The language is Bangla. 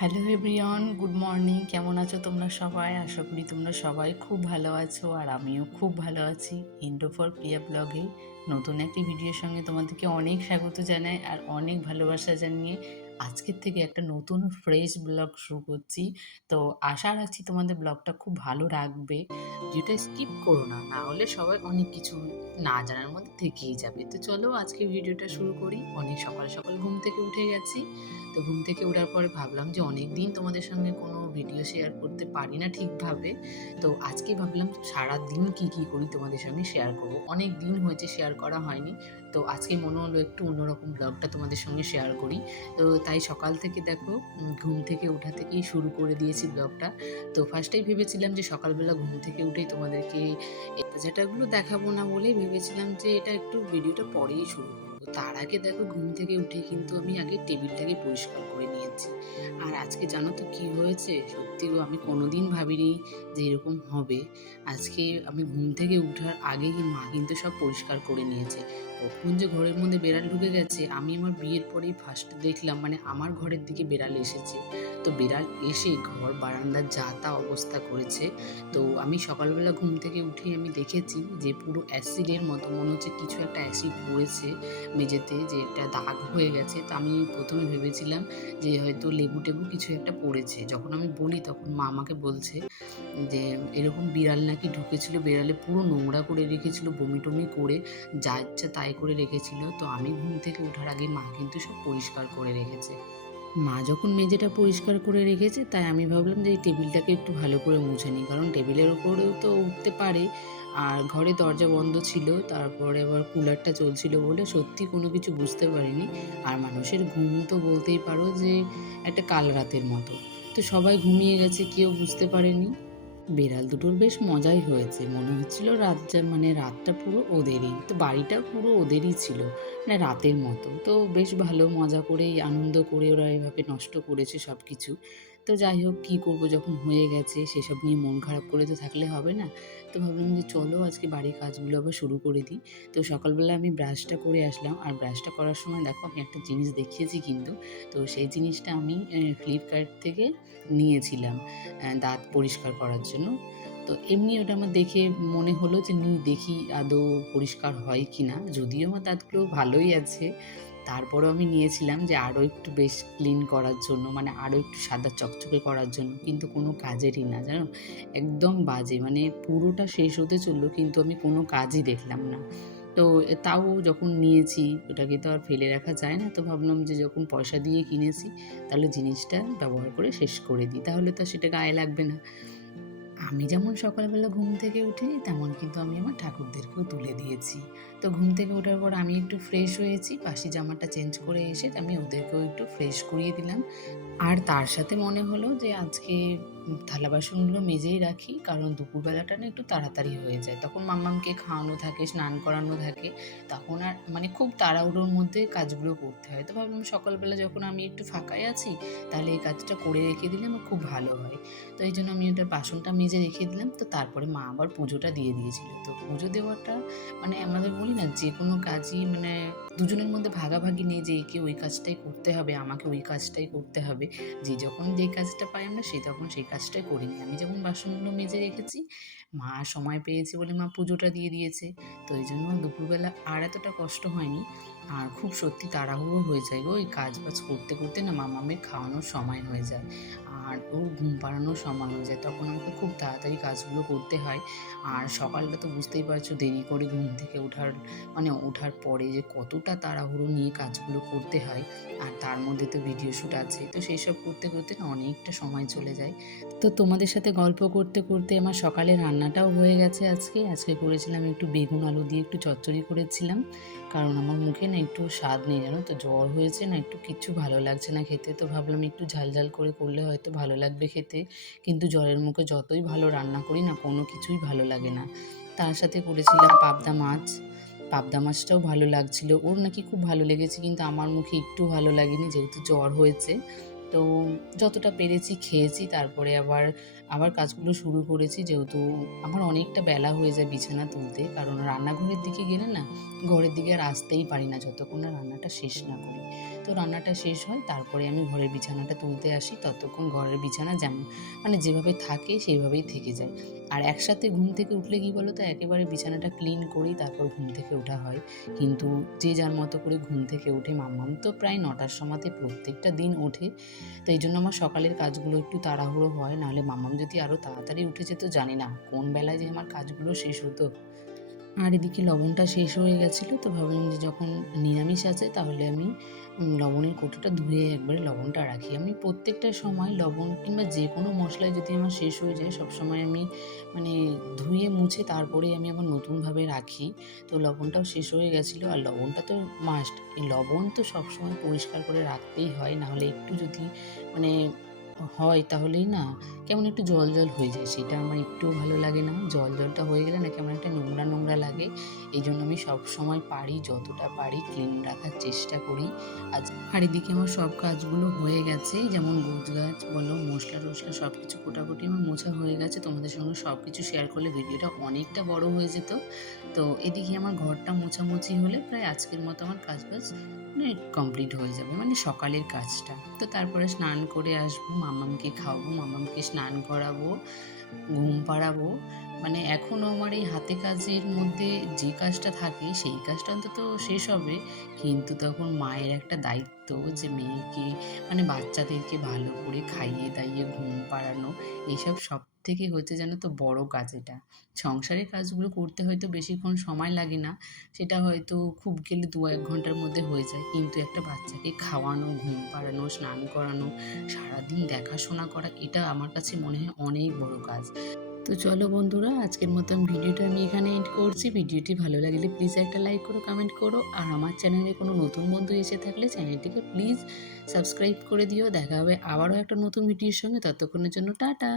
Hello everyone, good morning. কেমন আছো তোমরা সবাই? আশা করি তোমরা সবাই খুব ভালো আছো, আর আমিও খুব ভালো আছি। ইন্ডো ফর প্রিয়া ব্লগে নতুন একটি ভিডিওর সঙ্গে তোমাদেরকে অনেক স্বাগত জানাই আর অনেক ভালোবাসা জানিয়ে আজকের থেকে একটা নতুন ফ্রেশ ব্লগ শুরু করছি। তো আশা রাখছি তোমাদের ব্লগটা খুব ভালো রাখবে। ভিডিওটা স্কিপ করো না, না হলে সবাই অনেক কিছু না জানার মধ্যে থেকেই যাবে। তো চলো আজকে ভিডিওটা শুরু করি। অনেক সকাল সকাল ঘুম থেকে উঠে গেছি। তো ঘুম থেকে ওঠার পরে ভাবলাম যে অনেক দিন তোমাদের সঙ্গে কোনো ভিডিও শেয়ার করতে পারি না ঠিকভাবে। তো আজকে ভাবলাম সারা দিন কি কি করি তোমাদের সঙ্গে শেয়ার করব। অনেক দিন হয়েছে শেয়ার করা হয়নি। তো আজকে মনে হলো একটু অন্যরকম ব্লগটা তোমাদের সঙ্গে শেয়ার করি। তো তাই সকাল থেকে দেখো ঘুম থেকে ওঠা থেকেই শুরু করে দিয়েছি ব্লগটা। তো ফার্স্টেই ভেবেছিলাম যে সকালবেলা ঘুম থেকে উঠেই তোমাদেরকে যেটাগুলো দেখাবো না বলেই ভেবেছিলাম যে এটা একটু ভিডিওটা পরেই শুরু করবো। তার আগে দেখো ঘুম থেকে উঠে কিন্তু আমি আগে টেবিলটাকে পরিষ্কার করে নিয়েছি। আর আজকে জানো তো কি হয়েছে, সত্যি গো, আমি কোনোদিন ভাবিনি যে এরকম হবে। আজকে আমি ঘুম থেকে উঠার আগেই মা কিন্তু সব পরিষ্কার করে নিয়েছে। কখন যে ঘরের মধ্যে বেড়াল ঢুকে গেছে, আমি আমার বিয়ের পরেই ফার্স্ট দেখলাম, মানে আমার ঘরের দিকে বেড়াল এসেছে। তো বেড়াল এসে ঘর বারান্দার যা তা অবস্থা করেছে। তো আমি সকালবেলা ঘুম থেকে উঠেই আমি দেখেছি যে পুরো অ্যাসিডের মতো মনে হচ্ছে কিছু একটা অ্যাসিড পড়েছে মেঝেতে, যে এটা দাগ হয়ে গেছে। তো আমি প্রথমে ভেবেছিলাম যে হয়তো লেবু টেবু কিছু একটা পড়েছে। যখন আমি বলি তখন মা আমাকে বলছে যে এরকম বিড়াল নাকি ঢুকেছিল, বিড়ালে পুরো নোংরা করে রেখেছিল, বমি টমি করে যা ইচ্ছা তাই করে রেখেছিল। তো আমি ঘুম থেকে ওঠার আগে মা কিন্তু সব পরিষ্কার করে রেখেছে। মা যখন মেঝেটা পরিষ্কার করে রেখেছে, তাই আমি ভাবলাম যে এই টেবিলটাকে একটু ভালো করে মুছে নিই, কারণ টেবিলের ওপরেও তো উঠতে পারে। আর ঘরে দরজা বন্ধ ছিল, তারপরে আবার কুলারটা চলছিল বলে সত্যি কোনো কিছু বুঝতে পারিনি। আর মানুষের ঘুম তো বলতেই পারো যে একটা কাল রাতের মতো। তো সবাই ঘুমিয়ে গেছে, কেউ বুঝতে পারেনি। বেড়াল দুটোর বেশ মজাই হয়েছে, মনে হচ্ছিল মানে রাতটা পুরো ওদেরই, তো বাড়িটা পুরো ওদেরই ছিল, মানে রাতের মতো। তো বেশ ভালো মজা করেই আনন্দ করে ওরা এভাবে নষ্ট করেছে সব কিছু। তো যাই হোক, কী করবো, যখন হয়ে গেছে সেসব নিয়ে মন খারাপ করে তো থাকলে হবে না। তো ভাবলাম যে চলো আজকে বাড়ির কাজগুলো আবার শুরু করে দিই। তো সকালবেলা আমি ব্রাশটা করে আসলাম, আর ব্রাশটা করার সময় দেখো আমি একটা জিনিস দেখিয়েছি কিন্তু। তো সেই জিনিসটা আমি ফ্লিপকার্ট থেকে নিয়েছিলাম দাঁত পরিষ্কার করার জন্য। তো এমনি ওটা আমার দেখে মনে হলো যে দেখি আদৌ পরিষ্কার হয় কি না। যদিও আমার দাঁতগুলো ভালোই আছে, তারপরেও আমি নিয়েছিলাম যে আরও একটু বেশ ক্লিন করার জন্য, মানে আরও একটু সাদা চকচকে করার জন্য। কিন্তু কোনো কাজেরই না, জানো, একদম বাজে, মানে পুরোটা শেষ হতে চললো কিন্তু আমি কোনো কাজই দেখলাম না। তো তাও যখন নিয়েছি ওটাকে তো আর ফেলে রাখা যায় না। তো ভাবলাম যে যখন পয়সা দিয়ে কিনেছি, তাহলে জিনিসটা ব্যবহার করে শেষ করে দিই, তাহলে তো সেটা গায়ে লাগবে না। আমি যেমন সকালবেলা ঘুম থেকে উঠি, তেমন কিন্তু আমি আমার ঠাকুরদেরকেও তুলে দিয়েছি। তো ঘুম থেকে ওঠার পর আমি একটু ফ্রেশ হয়েছি, বাসি জামাটা চেঞ্জ করে এসে আমি ওদেরকেও একটু ফ্রেশ করিয়ে দিলাম। আর তার সাথে মনে হলো যে আজকে থালা বাসনগুলো মেজেই রাখি, কারণ দুপুরবেলাটা না একটু তাড়াতাড়ি হয়ে যায়, তখন মাম্মামকে খাওয়ানো থাকে, স্নান করানো থাকে। তখন আর মানে খুব তাড়াহুড়োর মধ্যে কাজগুলো করতে হয়। তো ভাবলাম সকালবেলা যখন আমি একটু ফাঁকাই আছি, তাহলে এই কাজটা করে রেখে দিলে আমার খুব ভালো হয়। তো এই জন্য আমি ওটা বাসনটা মেজে রেখে দিলাম। তো তারপরে মা আবার পুজোটা দিয়ে দিয়েছিল। তো পুজো দেওয়াটা মানে আমাদের বলি না, যে কোনো কাজই মানে দুজনের মধ্যে ভাগাভাগি নেই যে একে ওই কাজটাই করতে হবে, আমাকে ওই কাজটাই করতে হবে। যে যখন যেই কাজটা পাই আমরা সে তখন সেই কাজটাই করে নিই। আমি যেমন বাসনগুলো মেজে রেখেছি, মা সময় পেয়েছে বলে মা পুজোটা দিয়ে দিয়েছে। তো এই জন্য দুপুরবেলা আর এতটা কষ্ট হয়নি। আর খুব সত্যি তাড়াহুড়ো হয়ে যায় গো, এই কাজ বাজ করতে করতে না মামামের খাওয়ানোর সময় হয়ে যায়, আর ওর ঘুম পাড়ানোর সময় হয়ে যায়, তখন আমাকে খুব তাড়াতাড়ি কাজগুলো করতে হয়। আর সকালটা তো বুঝতেই পারছো, দেরি করে ঘুম থেকে ওঠার মানে ওঠার পরে যে কতটা তাড়াহুড়ো নিয়ে কাজগুলো করতে হয়। আর তার মধ্যে তো ভিডিও শ্যুট আছে, তো সেই সব করতে করতে না অনেকটা সময় চলে যায়। তো তোমাদের সাথে গল্প করতে করতে আমার সকালে রান্নাটাও হয়ে গেছে। আজকে করেছিলাম একটু বেগুন আলু দিয়ে একটু চচ্চড়ি করেছিলাম, কারণ আমার মুখে না একটু স্বাদ নেই, জানো তো, জ্বর হয়েছে না, একটু কিচ্ছু ভালো লাগছে না খেতে। তো ভাবলাম একটু ঝাল ঝাল করে করলে হয়তো ভালো লাগবে খেতে, কিন্তু জ্বরের মুখে যতই ভালো রান্না করি না, কোনো কিছুই ভালো লাগে না। তার সাথে করেছিলাম পাবদা মাছ। পাবদা মাছটাও ভালো লাগছিল, ওর নাকি খুব ভালো লেগেছে, কিন্তু আমার মুখে একটু ভালো লাগেনি যেহেতু জ্বর হয়েছে। তো যতটা পেরেছি খেয়েছি। তারপরে আবার আবার কাজগুলো শুরু করেছি, যেহেতু আমার অনেকটা বেলা হয়ে যায় বিছানা তুলতে, কারণ রান্নাঘরের দিকে গেলে না ঘরের দিকে আর আসতেই পারি না যতক্ষণ না রান্নাটা শেষ না করি। তো রান্নাটা শেষ হয় তারপরে আমি ঘরের বিছানাটা তুলতে আসি, ততক্ষণ ঘরের বিছানা যেমন মানে যেভাবে থাকে সেইভাবেই থেকে যায়। আর একসাথে ঘুম থেকে উঠলে কী বলো তো, একেবারে বিছানাটা ক্লিন করেই তারপর ঘুম থেকে ওঠা হয়। কিন্তু যে যার মতো করে ঘুম থেকে ওঠে, মাম্মাম তো প্রায় ৯টার সময়তে প্রত্যেকটা দিন ওঠে। তো এই জন্য আমার সকালের কাজগুলো একটু তাড়াহুড়ো হয়, নাহলে মাম্মাম যদি আরও তাড়াতাড়ি উঠে যেত, জানি না কোন বেলায় যে আমার কাজগুলো শেষ হতো। আর এদিকে লবণটা শেষ হয়ে গেছিলো, তো ভাবলাম যে যখন নিরামিষ আছে তাহলে আমি লবণের কৌটোটা ধুয়ে একবারে লবণটা রাখি। আমি প্রত্যেকটা সময় লবণ কিংবা যে কোনো মশলায় যদি আমার শেষ হয়ে যায়, সবসময় আমি মানে ধুয়ে মুছে তারপরেই আমি আবার নতুনভাবে রাখি। তো লবণটাও শেষ হয়ে গেছিলো, আর লবণটা তো মাস্ট। এই লবণ তো সবসময় পরিষ্কার করে রাখতেই হয়, নাহলে একটু যদি মানে হয় তাহলেই না কেমন একটু জল জল হয়ে যায়, সেটা আমার একটুও ভালো লাগে না। জল জলটা হয়ে গেলে না কেমন একটা নোংরা নোংরা লাগে। এই জন্য আমি সবসময় পারি, যতটা পারি ক্লিন রাখার চেষ্টা করি। আর এদিকে আমার সব কাজগুলো হয়ে গেছে, যেমন গোছগাছ বলো, মশলা টশলা সব কিছু কোটাকুটি আমার মোছা হয়ে গেছে। তোমাদের সঙ্গে সব কিছু শেয়ার করলে ভিডিওটা অনেকটা বড় হয়ে যেত। তো এদিকে আমার ঘরটা মোছামুছি হলে প্রায় আজকের মতো আমার কাজ বাজ মানে কমপ্লিট হয়ে যাবে, মানে সকালের কাজটা। তো তারপরে স্নান করে আসবো, মাম্মামকে খাওয়াবো, মাম্মামকে স্নান করাবো, ঘুম পাড়াবো। মানে এখনও আমার এই হাতে কাজের মধ্যে যে কাজটা থাকে সেই কাজটা অন্তত শেষ হবে। কিন্তু তখন মায়ের একটা দায়িত্ব, যে মেয়েকে মানে বাচ্চাদেরকে ভালো করে খাইয়ে দাইয়ে ঘুম পাড়ানো, এইসব সবথেকে হচ্ছে জানো তো বড় কাজ এটা। সংসারের কাজগুলো করতে হয়তো বেশিক্ষণ সময় লাগে না, সেটা হয়তো খুব গেলে ২-১ ঘন্টার মধ্যে হয়ে যায়। কিন্তু একটা বাচ্চাকে খাওয়ানো, ঘুম পাড়ানো, স্নান করানো, সারাদিন দেখাশোনা করা, এটা আমার কাছে মনে হয় অনেক বড় কাজ। তো চলো বন্ধুরা, আজকের মতন ভিডিওটা আমি এখানে এন্ড করছি। ভিডিওটি ভালো লাগলে প্লিজ একটা লাইক করো, কমেন্ট করো। আর আমার চ্যানেলে কোনো নতুন বন্ধু এসে থাকলে চ্যানেলটিকে প্লিজ সাবস্ক্রাইব করে দিও। দেখা হবে আবারও একটা নতুন ভিডিওর সঙ্গে, ততক্ষণের জন্য টাটা।